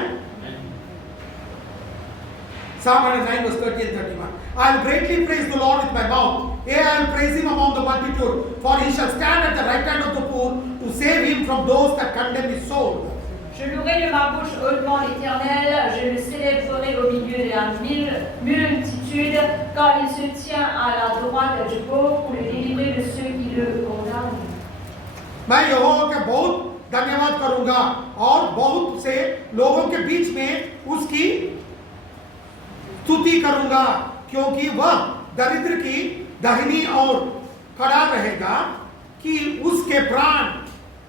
Psalm 109 verse 30 and 31. I will greatly praise the Lord with my mouth. Yea, I will praise him among the multitude, for he shall stand at the right hand of the poor to save him from those that condemn his soul. Je louerai de ma bouche hautement l'Éternel, je le célébrerai au milieu de la multitude, car il se tient à la droite du pauvre pour le délivrer de ceux qui le condamnent. मैं यहोवा का बहुत धन्यवाद करूंगा और बहुत से लोगों के बीच में उसकी स्तुति करूंगा, क्योंकि वह दरिद्र की दाहिनी ओर खड़ा रहेगा कि उसके प्राण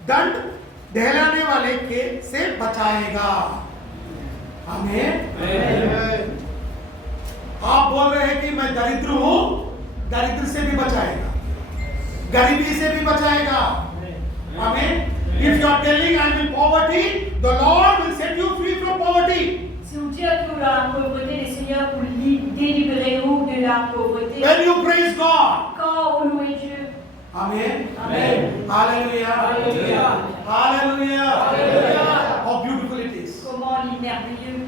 दंड दहलाने वाले के से बचाएगा. आमीन. आप बोल रहे हैं कि मैं दरिद्र हूं, दरिद्र से भी बचाएगा, गरीबी से भी बचाएगा. Amen. If you are telling I am in poverty, the Lord will set you free from poverty. Si vous dites que la pauvreté, le Seigneur vous délivrer de la pauvreté. When you praise God. Quand vous louez Dieu. Amen. Amen. Hallelujah. Hallelujah. Hallelujah. Hallelujah. How beautiful it is. Comment il est merveilleux.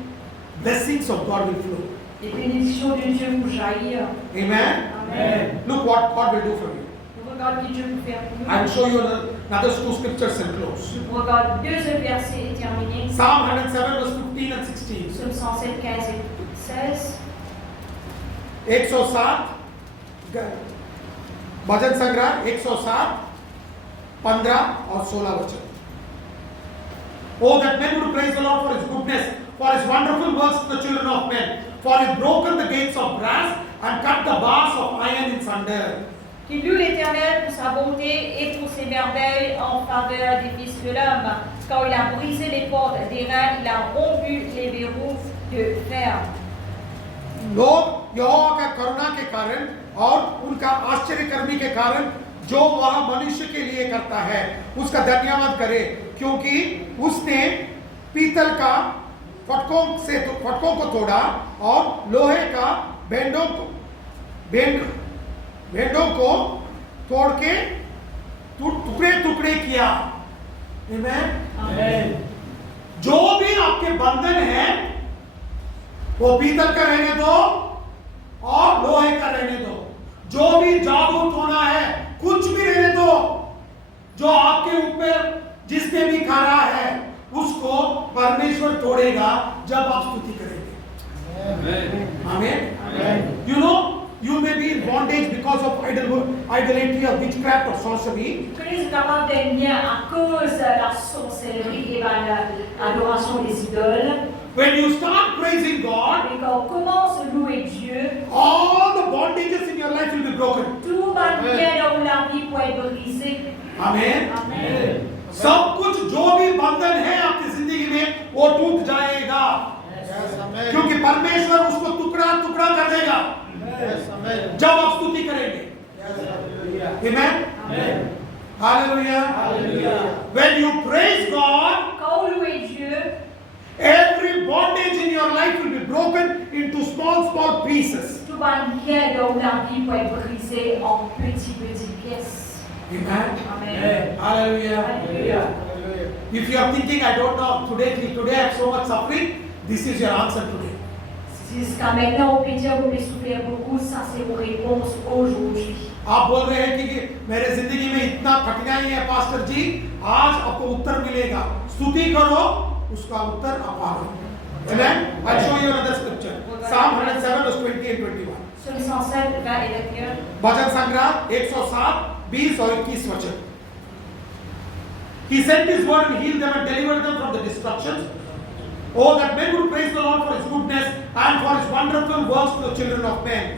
Blessings of God will flow. Les bénédictions de Dieu vont jaillir. Amen. Amen. Look what God will do for you. Regardez Dieu vous faire pour nous. I will show you another two scriptures and close. Je vous regarde deux versets et terminer. Psalm 107 verse 15 and 16. Psaume 107, 15 et 16. 107 भजन संग्रह 107 15 और 16 वचन. Oh, that men would praise the Lord for his goodness, for his wonderful works to the children of men, for he has broken the gates of brass and cut the bars of iron in sunder. Qu'il loue l'Éternel pour sa bonté et pour ses merveilles en faveur des fils de l'homme. Quand il a brisé les portes d'airain, il a rompu les verrous de fer. लोग यहोवा का करुणा के कारण और उनका आश्चर्यकर्मी के कारण जो वह मनुष्य के लिए करता है उसका धन्यवाद करे, क्योंकि उसने पीतल का फटकों को तोड़ा और लोहे का भेंडों को तोड़ के टुकड़े टुकड़े किया. आमीन. जो भी आपके बंधन है वो पीतल का रहने दो और लोहे का रहने दो. जो भी जादू टोना है कुछ भी रहने दो, जो आपके ऊपर जिसने भी खारा है उसको परमेश्वर तोड़ेगा जब आप स्तुति करेंगे. आमीन. You know, you may be in bondage because of idolatry or witchcraft or sorcery. Vous êtes capable d'être bien à cause de la sorcellerie et de l'adoration des idoles. When you start praising God, Et quand on commence à louer Dieu, all the bondages in your life will be broken. tout va bien dans la vie pour être brisé. Amen. Amen. सब कुछ जो भी बंधन है आपकी जिंदगी में वो टूट जाएगा, क्योंकि परमेश्वर उसको टुकड़ा टुकड़ा कर देगा जब आप स्तुति करेंगे. Amen. Hallelujah. When you praise God, Quand on loue Dieu, every bondage in your life will be broken into small pieces. tout va bien dans la vie pour être brisé en petites pièces. Amen. Amen. Hallelujah. If you are thinking, I don't know, today I have so much suffering, this is your answer today. Jusqu'à maintenant, on peut dire que vous avez souffert beaucoup, ça c'est vos réponses aujourd'hui. आप बोल रहे हैं कि मेरे जिंदगी में इतना कठिनाई है पास्टर जी, आज आपको उत्तर मिलेगा. स्तुति करो, उसका उत्तर आप पाओगे. Amen. I'll show you another scripture. Psalm 107 verse 20 and 21. Psaume 107, 20 et 21. भजन संग्रह 107, 20 और 21 वचन। He sent his word and healed them and delivered them from the destructions. Oh, that men would praise the Lord for his goodness and for his wonderful works to the children of men.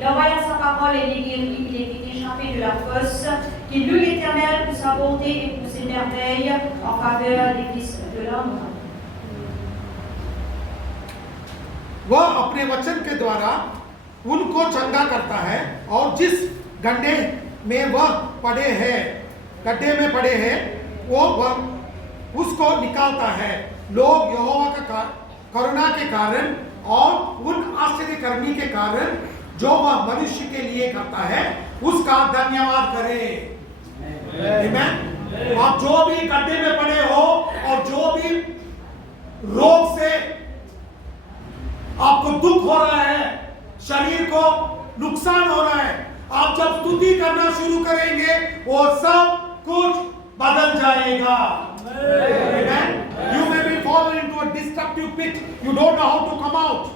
Il envoya sa parole et les guérit, il était échappé de la fosse, qu'il loue l'Éternel pour sa bonté et pour ses merveilles en faveur des fils de l'homme. वह अपने वचन के द्वारा उनको चंगा करता है और जिस गड्ढे में वह गड्ढे में पड़े हैं वो वह उसको निकालता है। लोग यहोवा का करुणा के कारण और उन आश्चर्यकर्मी के कारण जो वह मनुष्य के लिए करता है उसका धन्यवाद करें। आमीन। आप जो भी गड्ढे में पड़े हो और जो भी रोग से आपको दुख हो रहा है, शरीर को नुकसान हो रहा है, आप जब स्तुति करना शुरू करेंगे वो सब कुछ बदल जाएगा। Amen. You may be fallen into a destructive pit. You don't know how to come out.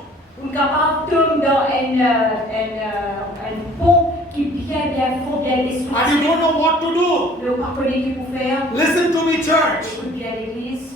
Une capable tombe dans un pont qui bien fond, bien And you destructif. don't know what to do. Le pas connaître pour faire. Listen to me, church. Écoute bien l'église.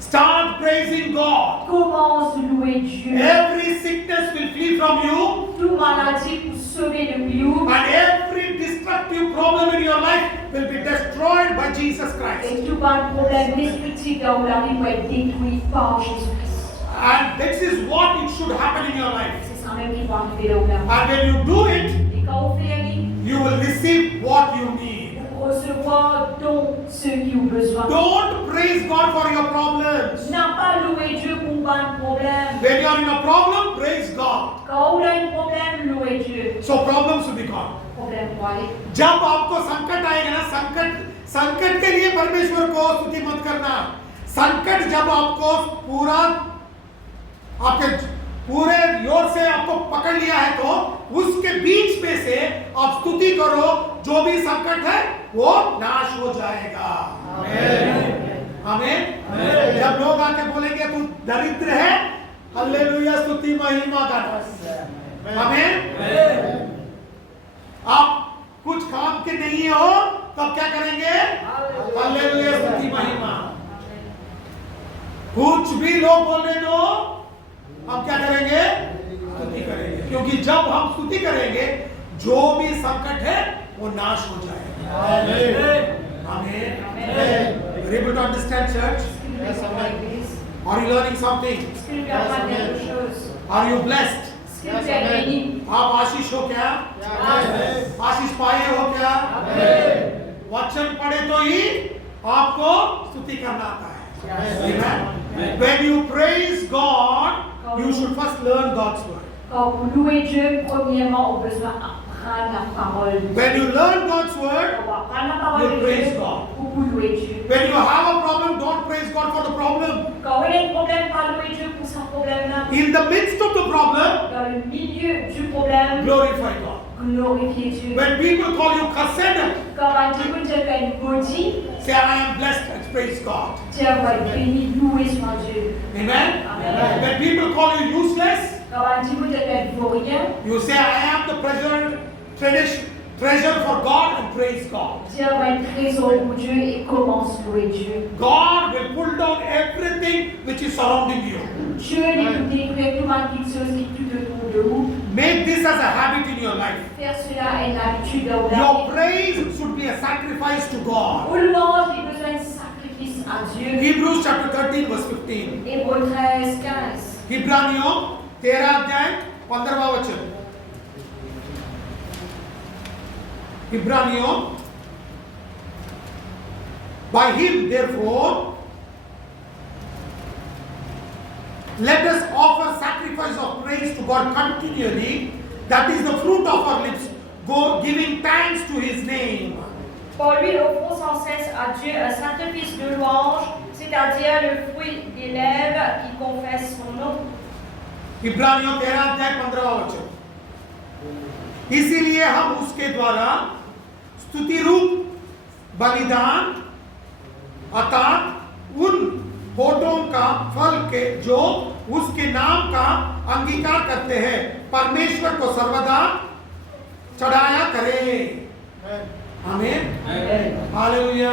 Start praising God. Commence à louer Dieu. Every sickness will flee from you, Toute maladie pour sauver le mieux. and every destructive problem in your life will be destroyed by Jesus Christ. Et tout problème destructif dans la vie va être détruit par Jésus-Christ. And this is what it should happen in your life. C'est ça même qui va arriver dans la vie. And when you do it, Et quand on fait rien, you will receive what you need. pour recevoir dont ceux qui ont besoin. Don't praise God for your problems. N'a pas loué Dieu pour un problème. When you are in a problem, praise God. Quand on a un problème, louez Dieu. So problems will be gone. Problème pour aller. जब आपको संकट आएगा ना, संकट के लिए परमेश्वर को स्तुति मत करना। संकट जब आपको आपके पूरे जोर से आपको पकड़ लिया है तो उसके बीच में से आप स्तुति करो, जो भी संकट है वो नाश हो जाएगा। आमीन। जब लोग आके बोलेंगे तू दरिद्र है, हालेलुया, स्तुति महिमा कर। आमीन। आप कुछ काम के नहीं हो तब क्या करेंगे? हालेलुया, स्तुति महिमा। कुछ भी लोग बोलने दो, हम क्या करेंगे? स्तुति करेंगे, क्योंकि जब हम स्तुति करेंगे जो भी संकट है वो नाश हो जाएगा। आमीन। Are you able to understand, church? Are you learning something? Are you blessed? आप आशीष हो क्या? आशीष पाए हो क्या? वचन पढ़े तो ही आपको स्तुति करना आता है। Amen. When you praise God, you should first learn God's word. Quand vous louez Dieu, premièrement, on a besoin d'apprendre la parole de Dieu. When you learn God's word, On va apprendre la parole you de praise Dieu God. pour louer Dieu. When you have a problem, don't praise God for the problem. Quand on a un problème, pas louer Dieu pour ce problème-là. In the midst of the problem, Dans le milieu du problème, glorify God. glorifier Dieu. When people call you cussed, Quand on dit que Dieu fait une maudit, say I am blessed and praise God. Dieu va être béni, louer son Dieu. Amen. Amen. When people call you useless, Quand on dit que Dieu fait une rien, you say I am the treasure for God and praise God. Dieu va être trésor pour Dieu et commence à louer Dieu. God will pull down everything which is surrounding you. Dieu nous détruit tout mal quelque chose qui est tout autour de nous. Make this as a habit in your life. Faire cela est une habitude dans la Your vie. praise should be a sacrifice to God. Au louange, il a besoin de sacrifice à Dieu. Hebrews chapter 13 verse 15. Hébreux 13, 15. इब्रानियों 13 अध्याय 15वां वचन। इब्रानियों, by him therefore let us offer sacrifice of praise to God continually, that is the fruit of our lips, giving thanks to his name. Pour lui, offrons sans cesse à Dieu un sacrifice de louange, c'est-à-dire le fruit des lèvres qui confessent son nom. इब्रानियों 13 अध्याय 15वां वचन। इसीलिए हम उसके द्वारा स्तुति रूप बलिदान अर्थात उन होठों का फल के जो उसके नाम का अंगीकार करते हैं, परमेश्वर को सर्वदा चढ़ाया करे। आमीन, hallelujah.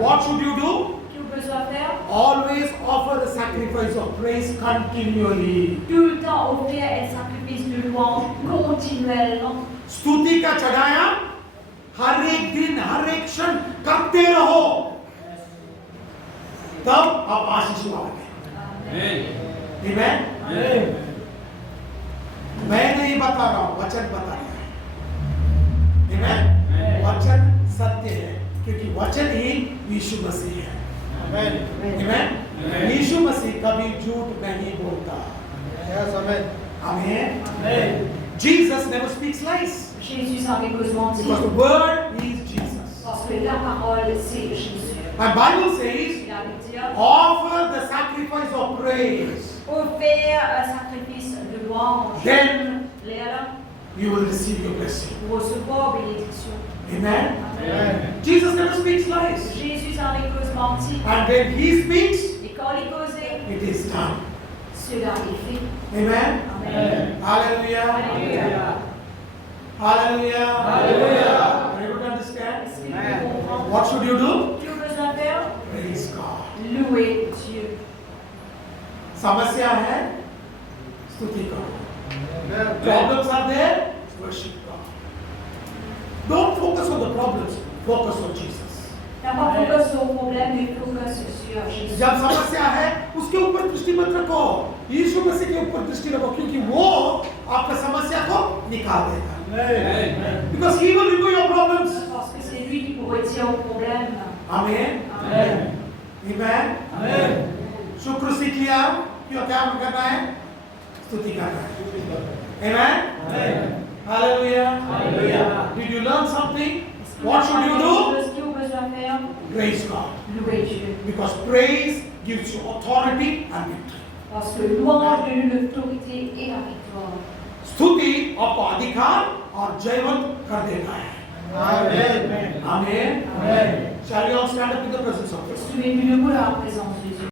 What should you do? Que vous besoin faire? Always offer the sacrifice of praise continually. Tout le temps offrir un sacrifice de louange continuellement. स्तुति का चढ़ाया हर एक दिन हर एक क्षण करते रहो, तब आप आशीष पाओगे। आमीन। मैं नहीं बता रहा हूं, वचन बता रहा है। आमीन। वचन सत्य है, क्योंकि वचन ही यीशु मसीह है। आमीन। यीशु मसीह कभी झूठ नहीं बोलता। आमीन। Jesus never speaks lies Jésus n'avait besoin de because the word is Jesus. parce que la parole c'est Jésus. My Bible says, Il avait dit offer the sacrifice of praise, offrir un sacrifice de louange. then Léa, you will receive your blessing. vous recevoir bénédiction. Amen. Amen. Jesus never speaks lies, Jésus n'avait pas menti. and when he speaks, Et quand il causait, it is done. cela est fait. Amen. Amen. Hallelujah. Alléluia. Hallelujah. Hallelujah. Are you able to understand? Est-ce que vous comprenez? What should you do? Tu as besoin de faire? Praise God. Louer Dieu. समस्या है, स्तुति करो। Problems are there, worship God. Don't focus on the problems, focus on Jesus. T'as pas focus sur le problème, mais focus sur Jésus. जब समस्या है, उसके ऊपर दृष्टि मत रखो, यीशु मसीह के ऊपर दृष्टि रखो, क्योंकि वो आपका समस्या को निकाल देगा। Because he will remove your problems. Parce que c'est lui qui vous retire au problème. Amen. Amen. Amen. शुक्र सीख लिया क्यों क्या करना है? स्तुति करना है। Amen. Hallelujah. Did you learn something? What should you do? Ce que vous besoin de faire, Praise God. louer Dieu. Because praise gives you authority and victory. Parce que louange donne l'autorité et la victoire. स्तुति आपको अधिकार और जयवंत कर देता है। Amen. Shall we all stand up in the presence of God? Tu es venu debout à la présence de Dieu.